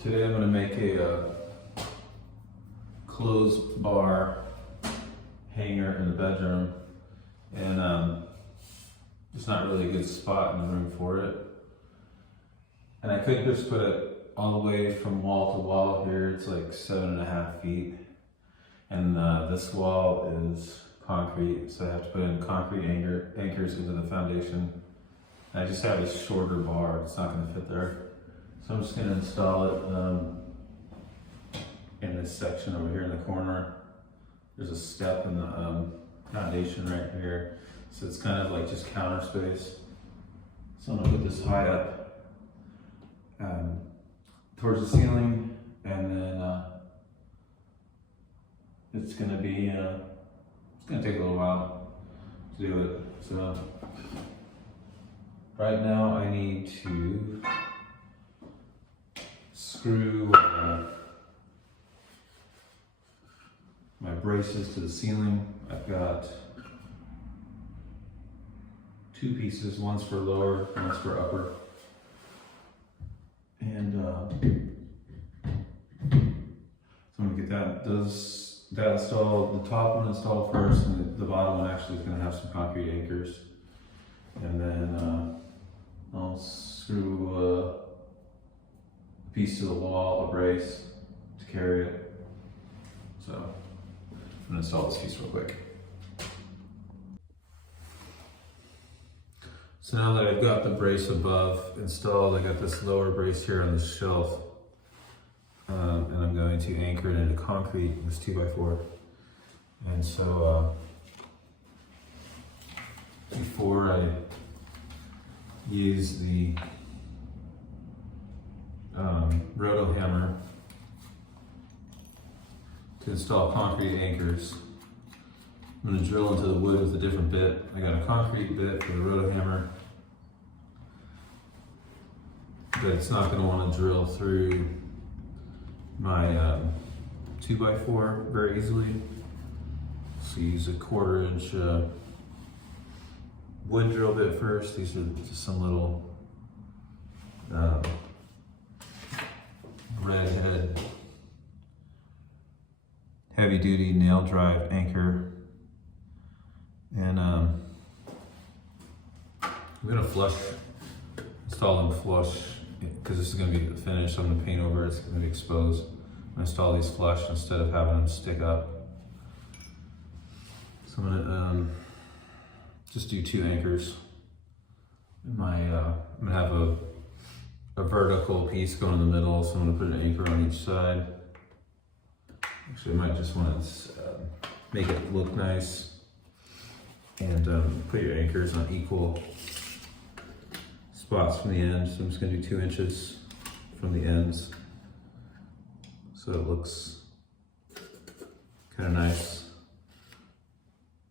Today I'm going to make a closed bar hanger in the bedroom, and it's not really a good spot in the room for it. And I could just put it all the way from wall to wall here. It's like 7.5 feet, and this wall is concrete, so I have to put in concrete anchors into the foundation. And I just have a shorter bar, it's not going to fit there. So I'm just going to install it in this section over here in the corner. There's a step in the foundation right here. So it's kind of like just counter space. So I'm going to put this high up towards the ceiling, and then it's going to be, it's going to take a little while to do it. So right now I need to screw my braces to the ceiling. I've got 2 pieces, one's for lower, one's for upper. And so I'm gonna get that installed. The top one installed first, and the bottom one actually is gonna have some concrete anchors. And then I'll screw a piece to the wall, a brace to carry it. So I'm gonna install this piece real quick. So now that I've got the brace above installed, I got this lower brace here on the shelf, and I'm going to anchor it into concrete, this 2x4. And so before I use the roto hammer to install concrete anchors, I'm going to drill into the wood with a different bit. I got a concrete bit for the roto hammer, but it's not going to want to drill through my 2x4 very easily. So use a 1/4 inch wood drill bit first. These are just some little redhead heavy duty nail drive anchor. And I'm gonna install them flush, because this is gonna be the finish. I'm gonna paint over it, it's gonna be exposed. I'm gonna install these flush instead of having them stick up. So I'm gonna just do 2 anchors. I'm gonna have a vertical piece going in the middle, so I'm gonna put an anchor on each side. Actually, I might just want to make it look nice, and put your anchors on equal spots from the ends. So I'm just gonna do 2 inches from the ends, so it looks kind of nice.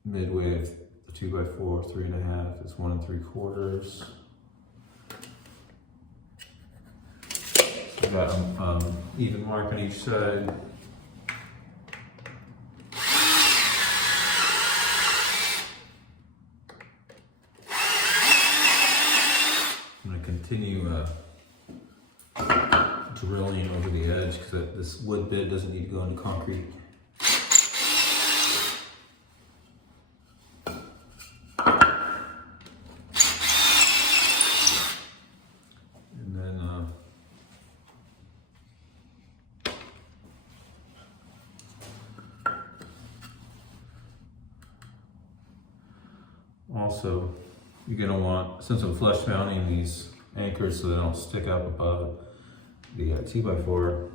Midway of the 2x4, 3.5 is 1 3/4. So I've got even mark on each side. I'm going to continue drilling over the edge, because this wood bit doesn't need to go into concrete. And then also, you're going to want, since I'm flush mounting these anchors so they don't stick up above the 2x4,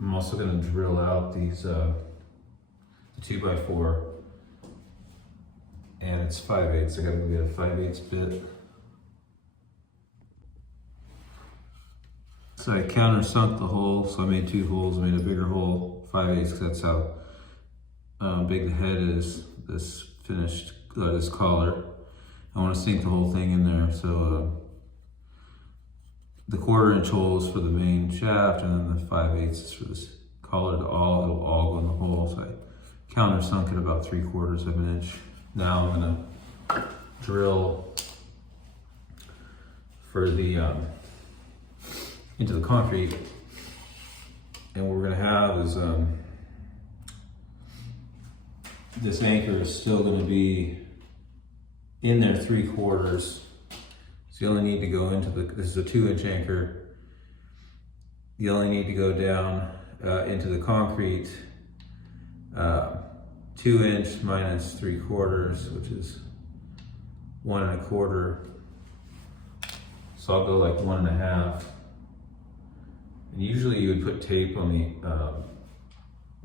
I'm also going to drill out these the 2x4, and it's 5/8. I got to go get a 5/8 bit. So I countersunk the hole, so I made 2 holes. I made a bigger hole, 5/8, because that's how big the head is. This finished this collar. I want to sink the whole thing in there. So the 1/4 inch hole is for the main shaft, and then the 5/8 is for this collar. It'll all go in the hole. So I countersunk it about 3/4 of an inch. Now I'm gonna drill for the into the concrete. And what we're gonna have is this anchor is still gonna be in there 3/4. So you only need to go into this is a 2-inch anchor. You only need to go down into the concrete 2-inch minus 3/4, which is 1 1/4. So I'll go like 1 1/2. And usually you would put tape on the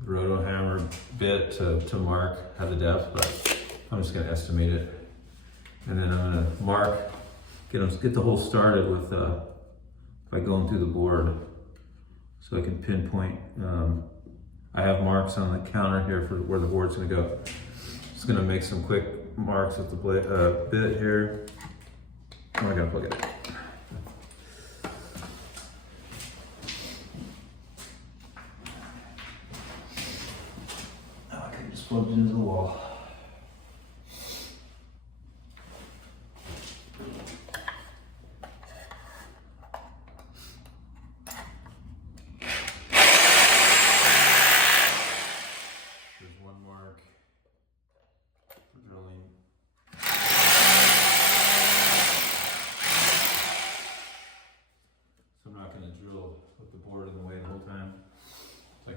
roto hammer bit to mark how the depth, but I'm just gonna estimate it. And then I'm gonna mark, get the hole started with by going through the board, so I can pinpoint. I have marks on the counter here for where the board's gonna go. Just gonna make some quick marks with the bit here. Oh, I gotta plug it in. Oh, I can just plug it into the wall.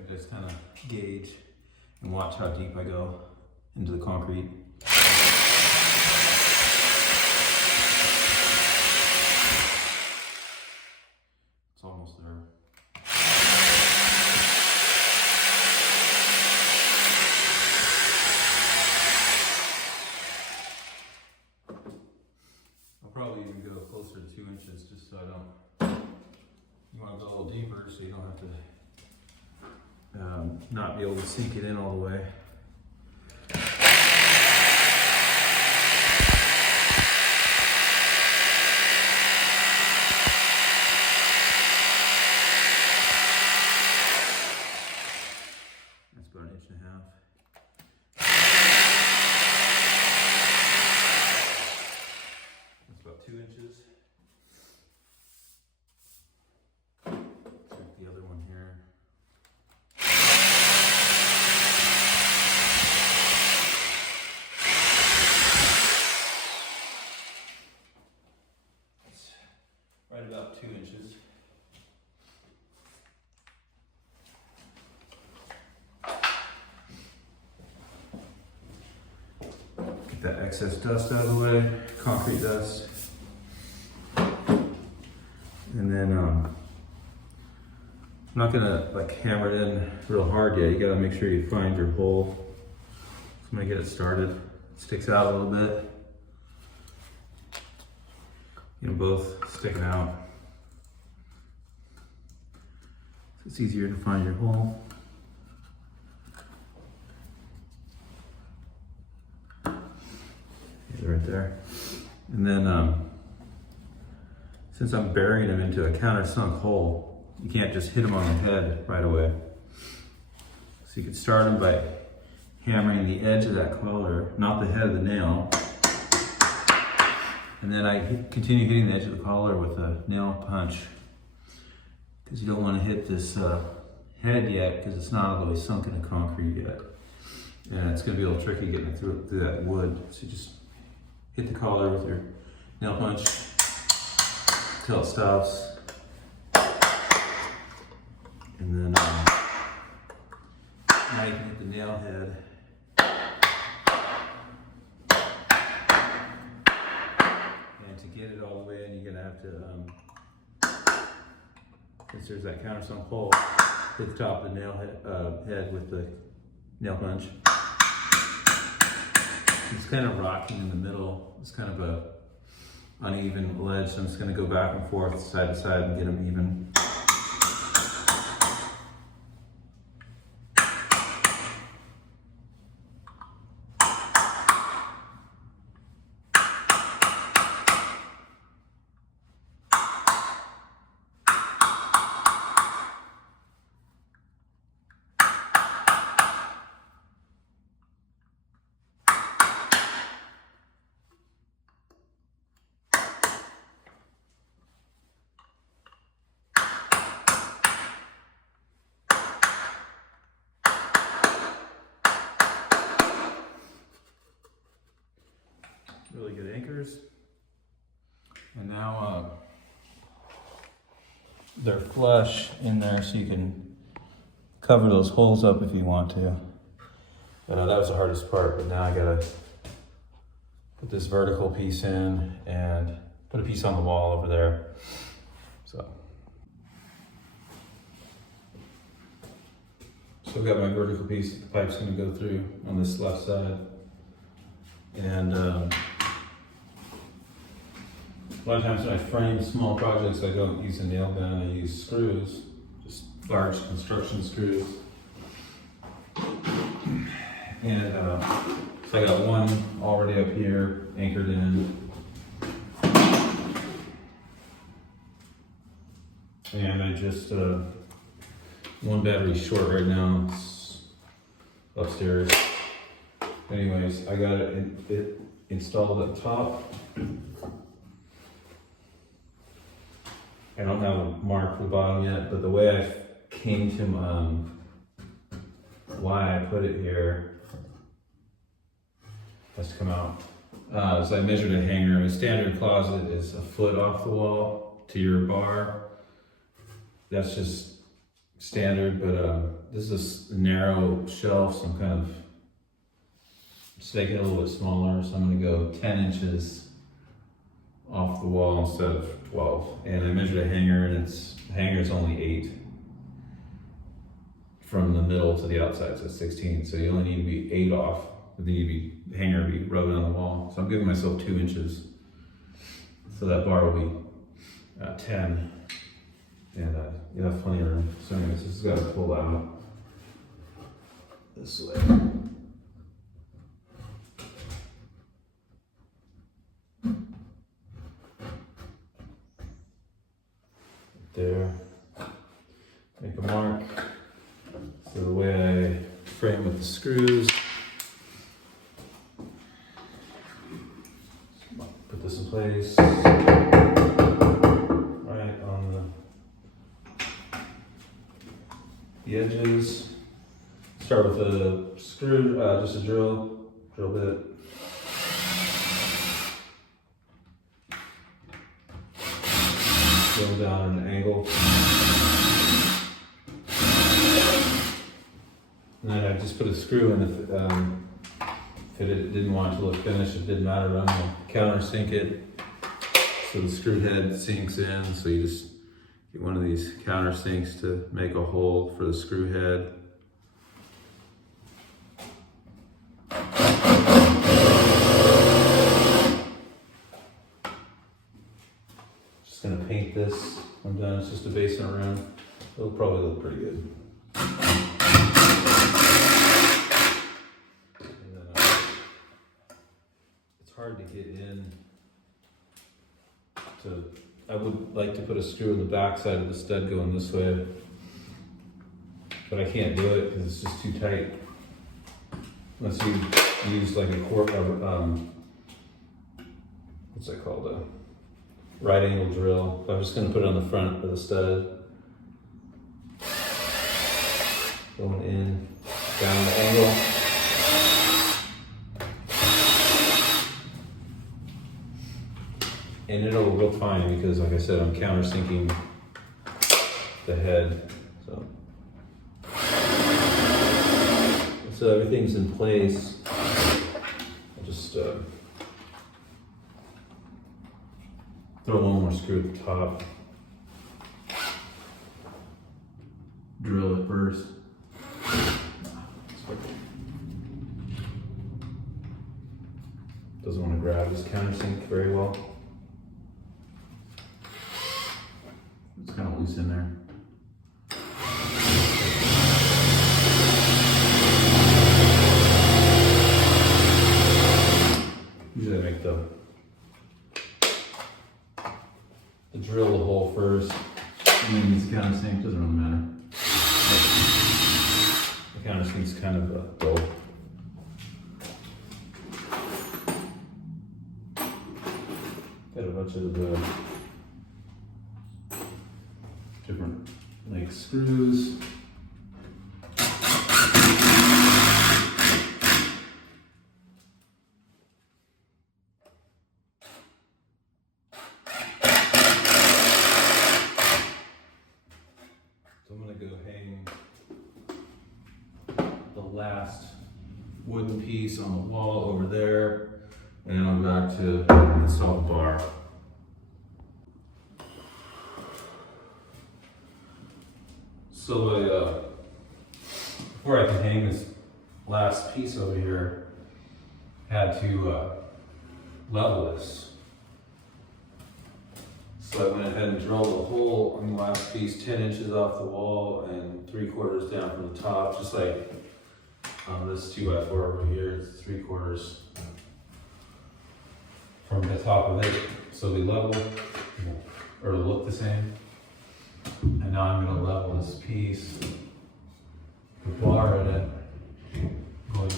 Just kind of gauge and watch how deep I go into the concrete. It's almost there. I'll probably even go closer to 2 inches just so I don't, you want to go a little deeper so you don't have to not be able to sink it in all the way. That's about 1 1/2 inches. That's about 2 inches. Check the other one here. Right about 2 inches. Get that excess dust out of the way, concrete dust. And then I'm not gonna like hammer it in real hard yet. You gotta make sure you find your hole. So I'm gonna get it started. It sticks out a little bit. You know, both sticking out. So it's easier to find your hole. Right there. And then, since I'm burying them into a countersunk hole, you can't just hit them on the head right away. So you can start them by hammering the edge of that collar, not the head of the nail. And then I continue hitting the edge of the collar with a nail punch, because you don't want to hit this head yet, because it's not all the way sunk in the concrete yet. And it's going to be a little tricky getting it through that wood. So you just hit the collar with your nail punch till it stops. And then now you can hit the nail head. And to get it all the way in, you're gonna have to, since there's that countersunk hole, hit the top of the nail head with the nail punch. It's kind of rocking in the middle. It's kind of a uneven ledge, so I'm just gonna go back and forth, side to side, and get them even. really good anchors. And now they're flush in there, so you can cover those holes up if you want to. But that was the hardest part, but now I gotta put this vertical piece in and put a piece on the wall over there. So I've got my vertical piece that the pipe's gonna go through on this left side. And a lot of times when I frame small projects, I don't use a nail gun, I use screws, just large construction screws. And so I got one already up here, anchored in. And I just, one battery short right now, it's upstairs. Anyways, I got it installed up top. I don't have a mark for the bottom yet, but the way I came to why I put it here has to come out. So I measured a hanger. A standard closet is a foot off the wall to your bar. That's just standard, but this is a narrow shelf, so I'm kind of just making it a little bit smaller. So I'm gonna go 10 inches off the wall instead of 12. And I measured a hanger, and the hanger is only 8 from the middle to the outside, so it's 16. So you only need to be 8 off, but then the hanger will be rubbing on the wall. So I'm giving myself 2 inches. So that bar will be 10. And you have plenty of room. So anyways, this has got to pull out this way. There. Make a mark. So the way I frame with the screws, put this in place. The edges. Start with a screw, just a drill bit. Drill down at an angle. And then I just put a screw in if it didn't want it to look finished, it didn't matter. I'm gonna countersink it so the screw head sinks in. So you just get one of these countersinks to make a hole for the screw head. Just gonna paint this. I'm done. It's just a basement room. It'll probably look pretty good. And then, it's hard to get in to. I would like to put a screw in the back side of the stud going this way, but I can't do it because it's just too tight. Unless you use like a what's that called? A right angle drill. I'm just gonna put it on the front of the stud. Going in, down the angle. And it'll look fine because, like I said, I'm countersinking the head. So everything's in place. I'll just throw one more screw at the top. Drill it first. Doesn't want to grab this countersink very well. It's kind of loose in there. Usually I make the drill the hole first, and then use the countersink. Doesn't really matter. The countersink's kind of dull. Got a bunch of the different like screws. last wooden piece on the wall over there, and then I'll go back to install the bar. So before I can hang this last piece over here, I had to level this. So I went ahead and drilled a hole on the last piece 10 inches off the wall and 3/4 down from the top, just like this 2x4 over here, it's 3/4 from the top of it. So they level, or look the same. And now I'm gonna level this piece, the bar in it, going to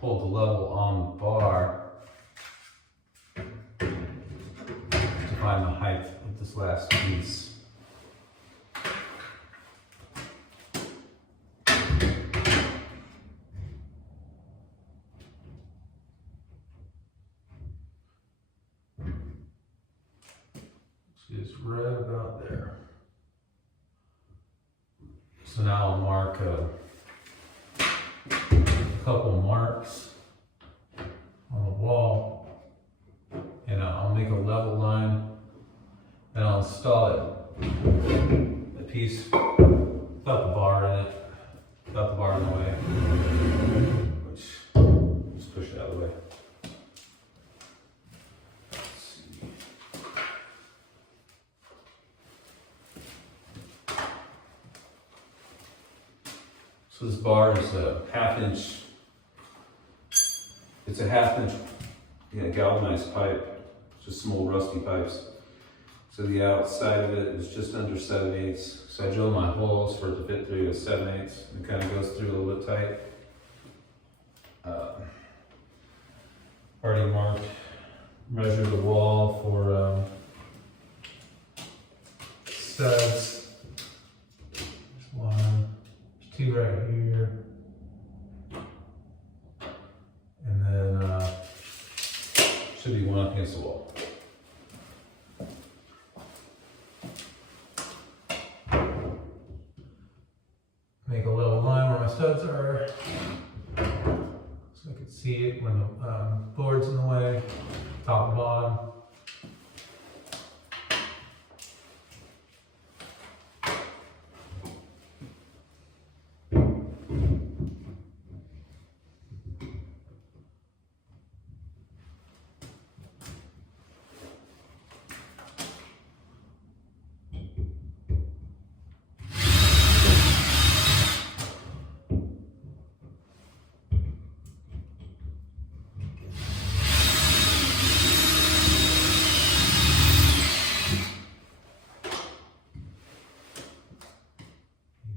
hold the level on the bar to find the height of this last piece. It's right about there. So now I'll mark a couple marks on the wall, and I'll make a level line, and I'll install it. The piece without the bar in it, without the bar in the way, which just push it out of the way. So this bar is a 1/2 inch, it's a 1/2 inch galvanized pipe, just some old rusty pipes. So the outside of it is just under 7/8. So I drill my holes for it to fit through a 7/8. It kind of goes through a little bit tight. Already marked, measured the wall for studs. There's one. 2 right here, and then should be 1 up against the wall. Make a little line where my studs are, so I can see it when the board's in the way, top and bottom.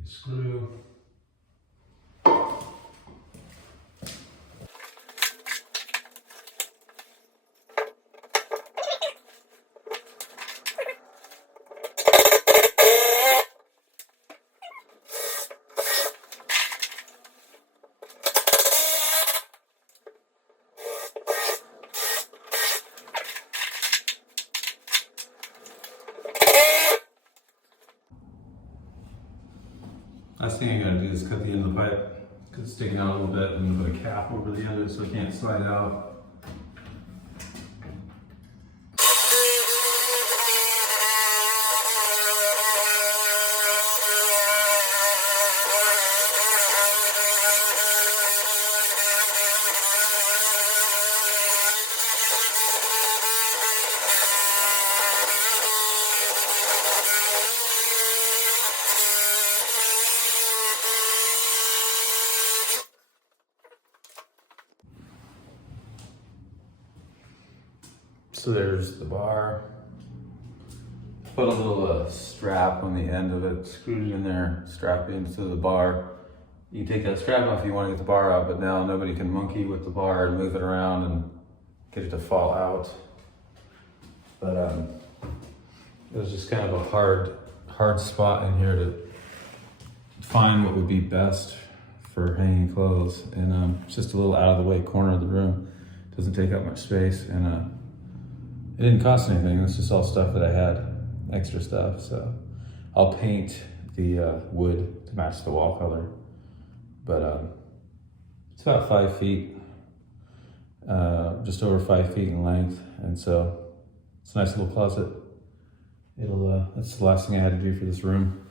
Screw. Last thing I gotta do is cut the end of the pipe because it's sticking out a little bit, and put a cap over the end of it so it can't slide out. So there's the bar. Put a little strap on the end of it, screwed it in there, strap it into the bar. You can take that strap off if you want to get the bar out, but now nobody can monkey with the bar and move it around and get it to fall out. But it was just kind of a hard spot in here to find what would be best for hanging clothes. And it's just a little out of the way corner of the room. Doesn't take up much space, and it didn't cost anything. It's just all stuff that I had, extra stuff. So I'll paint the wood to match the wall color. But it's about 5 feet, just over 5 feet in length, and so it's a nice little closet. That's the last thing I had to do for this room.